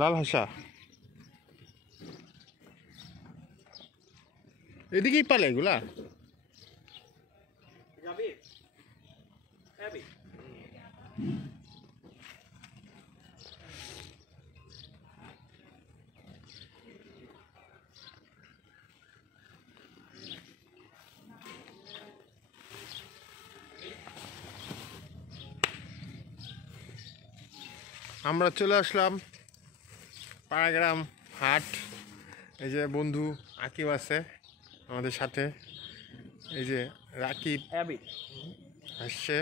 লাল হাসা এদিকেই পালে এগুলা। আমরা চলে আসলাম পাড়াগ্রাম হাট। এই যে বন্ধু আকিব আছে আমাদের সাথে, এই যে রাকিব আসছে,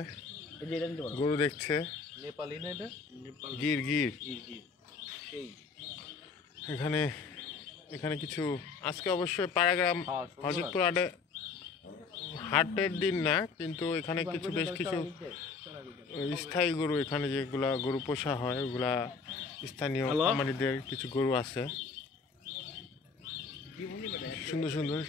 গরু দেখছে। নেপালি না এটা? গির গির এখানে এখানে কিছু আজকে অবশ্যই পাড়াগ্রাম হরজতপুর হাটের দিন না, কিন্তু এখানে কিছু বেশ কিছু স্থায়ী গরু, এখানে যেগুলা গরু পোষা হয় ওগুলা স্থানীয় খামারিদের কিছু গরু আছে সুন্দর সুন্দর।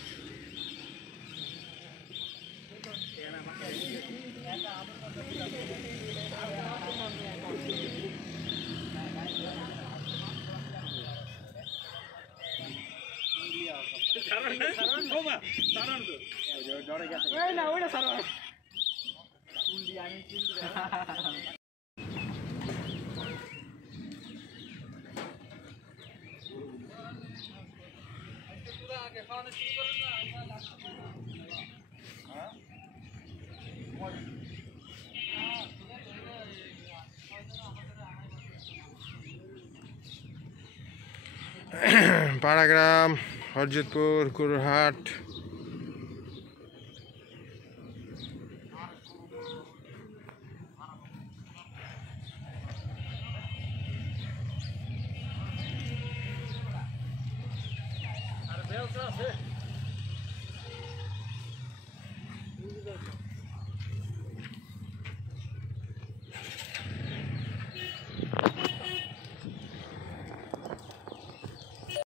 পাড়াগ্রাম হরজতপুর গরুর হাট। আর বেলচা আছে।